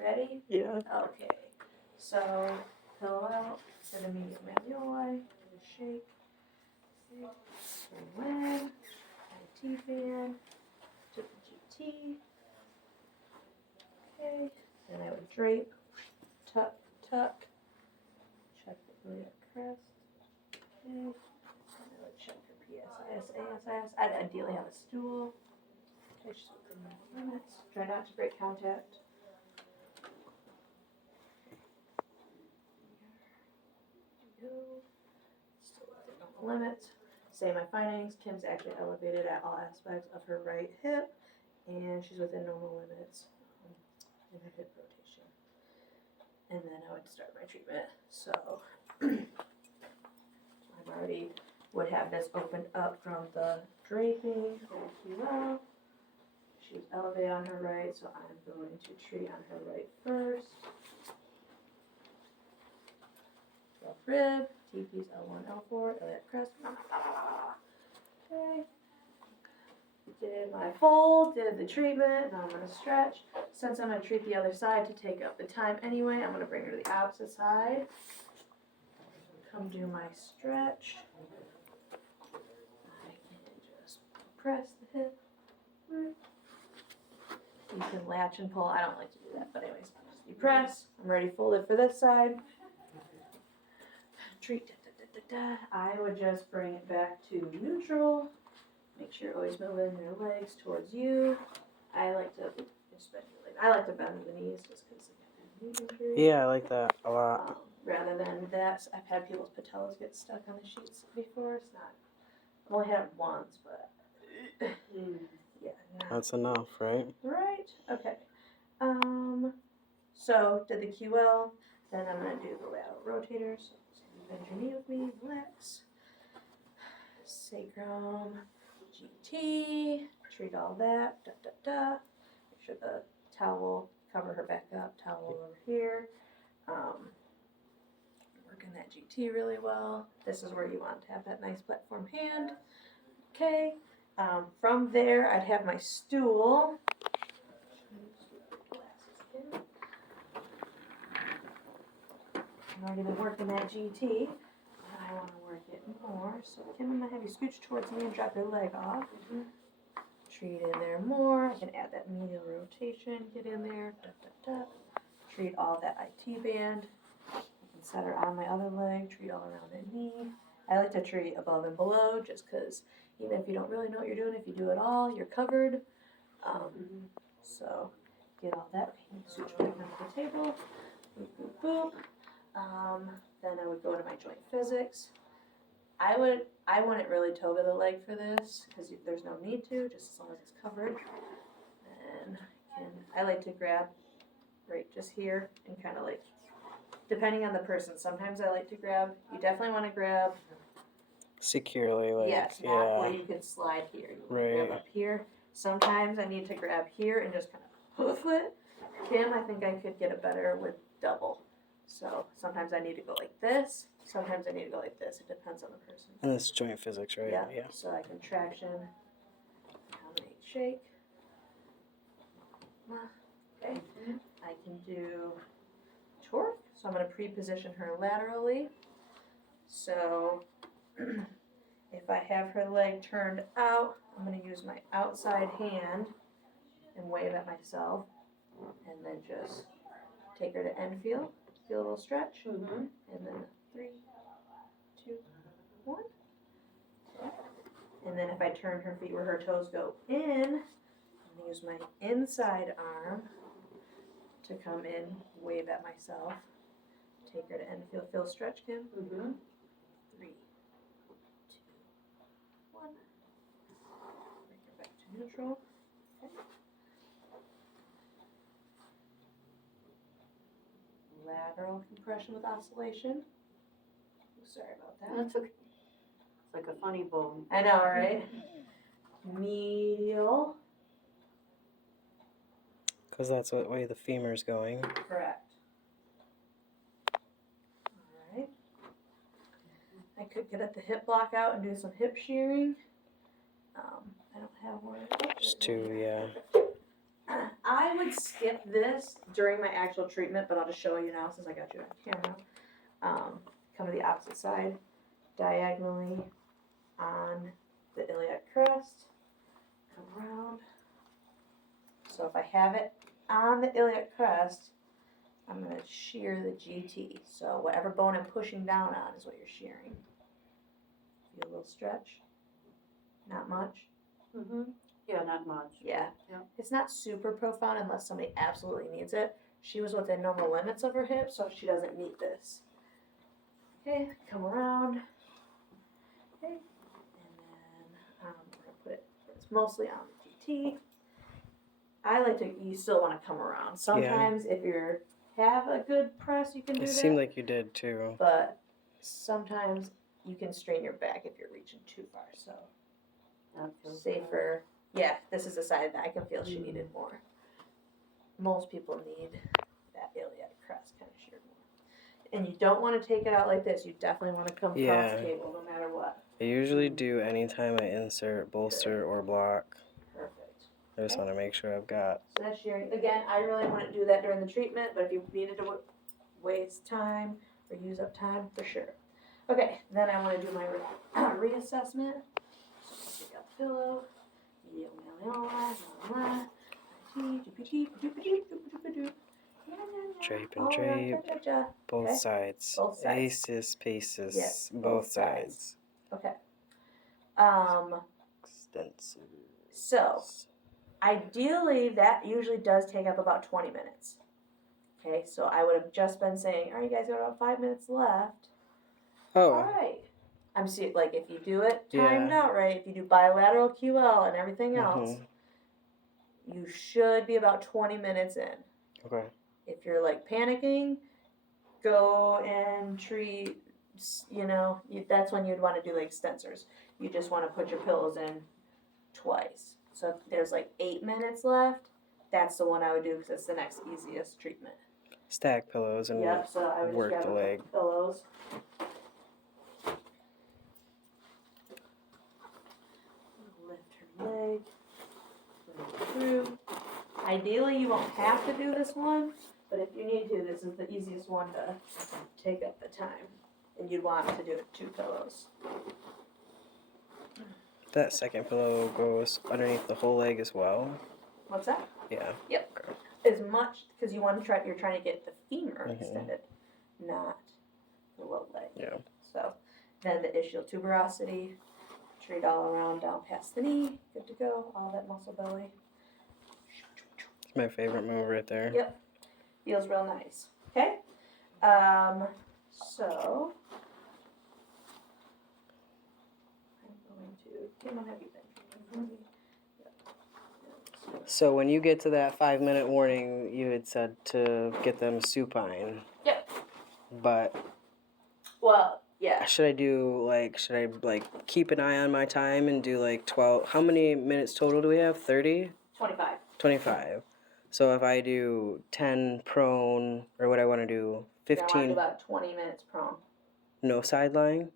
Ready? Yeah. Okay. So, pillow out to the medial malleoli. Shake. Leg. IT band. To the GT. Okay. Then I would drape. Tuck, tuck. Check the iliac crest. Okay. And I would check for PSIS, ASIS. I'd ideally have a stool. Okay, just within the limits. Try not to break contact. Go. Still within the limits. Say my findings. Kim's actually elevated at all aspects of her right hip, and she's within normal limits in her hip rotation. And then I would start my treatment. So I've already would have this opened up from the draping. Very well. She's elevated on her right, so I'm going to treat on her right first. Left rib, TP's L1, L4, iliac crest. Okay. Did my fold, did the treatment, now I'm going to stretch. Since I'm going to treat the other side to take up the time anyway, I'm going to bring her to the opposite side. Come do my stretch. I can just press the hip. You can latch and pull. I don't like to do that, but anyways, you press. I'm ready folded for this side. Treat. I would just bring it back to neutral. Make sure you're always moving your legs towards you. I like to bend the knees just because of knee injury. Yeah, I like that a lot. Rather than that, I've had people's patellas get stuck on the sheets before. It's not. I've only had it once, but yeah. No. That's enough, right? Right. Okay. So did the QL. Then I'm gonna do the lateral rotators. So bend your knee with me. Relax. Sacrum. GT. Treat all that. Da da da. Make sure the towel cover her back up. Towel over here. Working that GT really well. This is where you want to have that nice platform hand. Okay. From there, I'd have my stool. I've already been working that GT. But I want to work it more. So Kim, I'm going to have you scooch towards me and drop your leg off. Treat in there more. I can add that medial rotation. Get in there. Da, da, da. Treat all that IT band. I can set her on my other leg. Treat all around that knee. I like to treat above and below just because even if you don't really know what you're doing, if you do it all, you're covered. So get all that. Switch back onto the table. Boop, boop, boop. Then I would go to my joint physics. I wouldn't really toga the leg for this because there's no need to, just as long as it's covered. And I like to grab right just here and kind of like, depending on the person, sometimes I like to grab, you definitely want to grab securely, like, yes, not where you can slide here. You want to grab up here. Sometimes I need to grab here and just kind of hoof it. Kim, I think I could get it better with double. So sometimes I need to go like this. Sometimes I need to go like this. It depends on the person. And it's joint physics, right? Yeah. So I can traction, combinate, shake. Okay. I can do torque. So I'm going to pre-position her laterally. So if I have her leg turned out, I'm going to use my outside hand and wave at myself. And then just take her to end feel. Feel a little stretch. And then 3, 2, 1. And then if I turn her feet where her toes go in, I'm going to use my inside arm to come in, wave at myself. Take her to end feel. Feel stretch, Kim. 3, 2, 1. Bring her back to neutral. Okay. Lateral compression with oscillation. Sorry about that. That's okay. It's like a funny bone. I know, right? Medial. Because that's what way the femur's going. Correct. Alright. I could get at the hip block out and do some hip shearing. I don't have one. Just 2, yeah. I would skip this during my actual treatment, but I'll just show you now since I got you on camera. Come to the opposite side, diagonally on the iliac crest, come around. So if I have it on the iliac crest, I'm going to shear the GT. So whatever bone I'm pushing down on is what you're shearing. Feel a little stretch? Not much? Mm-hmm. Yeah, not much. Yeah. Yeah. It's not super profound unless somebody absolutely needs it. She was within normal limits of her hip, so she doesn't need this. Okay, come around. Okay, and then we're going to put it, it's mostly on the GT. I like to, you still want to come around. Sometimes if you have a good press, you can do It that. seemed like you did too. But sometimes you can strain your back if you're reaching too far, so That feels safer. Yeah, this is the side that I can feel she needed more. Most people need that iliac crest kind of sheared more. And you don't want to take it out like this. You definitely want to come cross table no matter what. I usually do anytime I insert bolster or block. Perfect. I just want to make sure I've got. So that's shearing. Again, I really wouldn't do that during the treatment, but if you needed to waste time or use up time, for sure. Okay, then I want to do my reassessment. So take out the pillow. Drape and drape. Both sides. Both sides. Aces, paces. Yes, both both sides. Okay. Extensive. So, ideally, that usually does take up about 20 minutes. Okay, so I would have just been saying, all right, you guys got about 5 minutes left. Oh. All right. I'm seeing, like, if you do it timed out right, if you do bilateral QL and everything else, you should be about 20 minutes in. Okay. If you're, like, panicking, go and treat, that's when you'd want to do, like, extensors. You just want to put your pillows in twice. So if there's, like, 8 minutes left, that's the one I would do because it's the next easiest treatment. Stack pillows and so I would work just grab the leg. Pillows. Lift her leg. Through. Ideally, you won't have to do this one, but if you need to, this is the easiest one to take up the time. And you'd want to do it 2 pillows. That second pillow goes underneath the whole leg as well. What's that? Yeah. Yep. As much, because you're trying to get the femur extended, not the low leg. Yeah. So then the ischial tuberosity, treat all around down past the knee, good to go, all that muscle belly. It's my favorite move right there. Yep, feels real nice. Okay, so I'm going to have you bend. So when you get to that 5-minute warning, you had said to get them supine. Yep. But. Well, yeah. Should I keep an eye on my time and do like 12? How many minutes total do we have? 30? 25. 25. So if I do 10 prone, or what I want to do, 15. I want to do about 20 minutes prone. No side lying?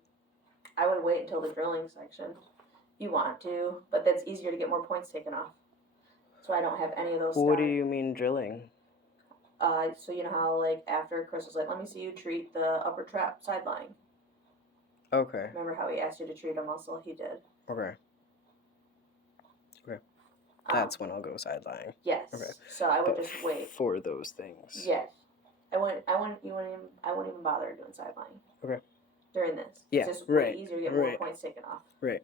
I would wait until the drilling section. You want to, but that's easier to get more points taken off. So I don't have any of those. What do you mean drilling? So you know how like after Chris was like, let me see you treat the upper trap side lying. Okay. Remember how he asked you to treat a muscle? He did. Okay. That's when I'll go side lying. Yes. Okay. So I would just wait for those things. Yes. I wouldn't even bother doing side lying. Okay. During this. Yeah. It's just way easier to get more points taken off. Right.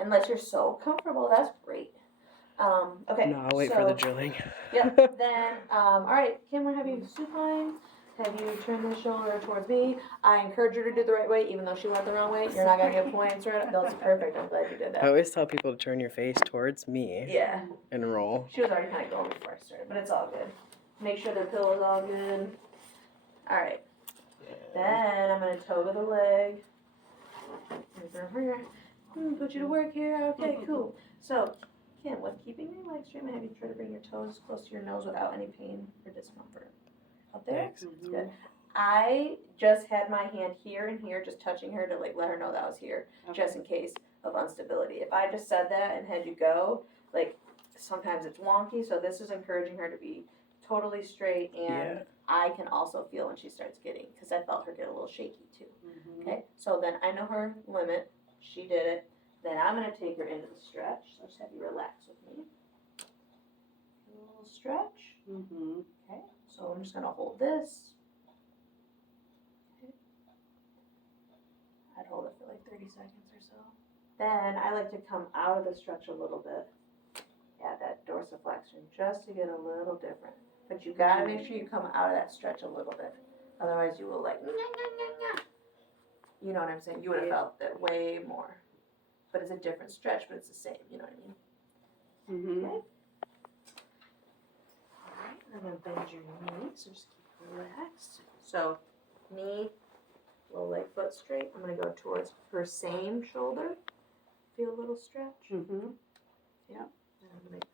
Unless you're so comfortable, that's great. Okay. No, I'll wait for the drilling. Yep. Then, all right, Kim, we'll have you supine. Have you turn the shoulder towards me. I encourage her to do the right way, even though she went the wrong way. You're not going to get points, right? That's perfect. I'm glad you did that. I always tell people to turn your face towards me. Yeah. And roll. She was already kind of going before I started, but it's all good. Make sure their pillow's all good. All right. Then I'm going to toe the leg. Put you to work here. Okay, cool. So, Kim, with keeping your legs straight, I'm going to have you try to bring your toes close to your nose without any pain or discomfort. Up there? Mm-hmm. Good. I just had my hand here and here, just touching her to like let her know that I was here, just in case of instability. If I just said that and had you go, like sometimes it's wonky, so this is encouraging her to be totally straight, and Yeah. I can also feel when she starts getting, because I felt her get a little shaky too. Mhm. Okay, so then I know her limit. She did it. Then I'm going to take her into the stretch. So just have you relax with me. A little stretch. Mhm. Okay, so I'm just going to hold this. Okay. I'd hold it for like 30 seconds or so. Then I like to come out of the stretch a little bit. Add that dorsiflexion just to get a little different. But you got to make sure you come out of that stretch a little bit. Otherwise you will like, nyah, nyah, nyah, nyah. You know what I'm saying? You would have felt that way more. But it's a different stretch, but it's the same. You know what I mean? Mhm. Okay. Alright, I'm going to bend your knee, so just keep relaxed. So, knee, low leg, foot straight. I'm going to go towards her same shoulder. Feel a little stretch. Mhm. And I'm going to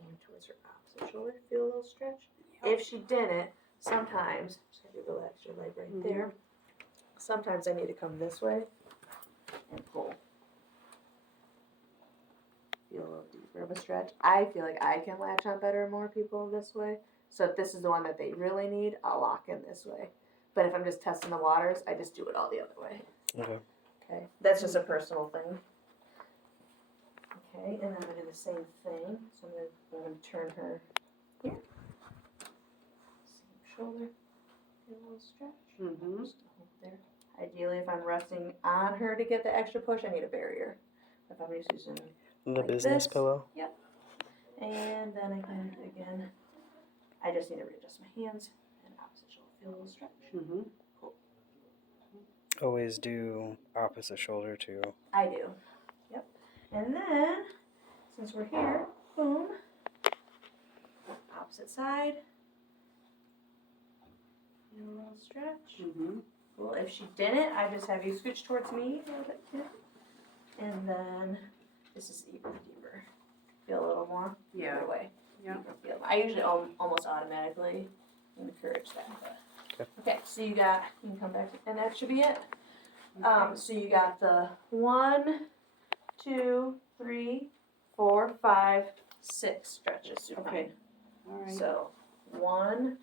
aim towards her opposite shoulder. Feel a little stretch. If she didn't, sometimes, just have you relax your leg right there. Sometimes I need to come this way and pull. Feel a little deeper of a stretch. I feel like I can latch on better and more people this way. So if this is the one that they really need, I'll lock in this way. But if I'm just testing the waters, I just do it all the other way. Okay. Okay, that's just a personal thing. Okay, and then I'm going to do the same thing. So I'm going to turn her here. Same shoulder. Feel a little stretch. Mhm. Just hold there. Ideally, if I'm resting on her to get the extra push, I need a barrier. If I'm just using The like business this. pillow. And then again, I just need to readjust my hands and opposite shoulder. Feel a little stretch. Mhm. Always do opposite shoulder too. I do. Yep. And then, since we're here, boom. Opposite side. Feel a little stretch. Mhm. Cool. If she didn't, I just have you scooch towards me a little bit too. And then, this is even deeper. Feel a little more? Yeah. Either way. Yeah. You can feel. I usually almost automatically encourage that. But. Okay, so you can come back, and that should be it. So you got the 1, 2, 3, 4, 5, 6 stretches supine. Okay. All right. So 1,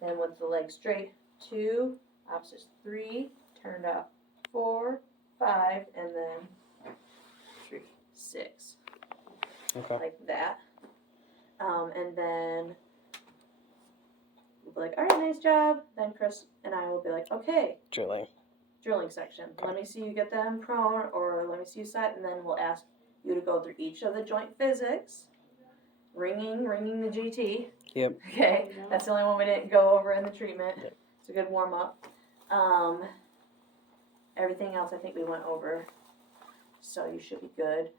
then with the leg straight, 2, opposites 3, turned up 4, 5, and then 3, 6. Okay. Like that. And then we'll be like, all right, nice job. Then Chris and I will be like, okay, drilling section. Let me see you get them prone, or let me see you set, and then we'll ask you to go through each of the joint physics. Ringing the GT. Yep. Okay, that's the only one we didn't go over in the treatment. Yep. It's a good warm up. Everything else I think we went over, so you should be good.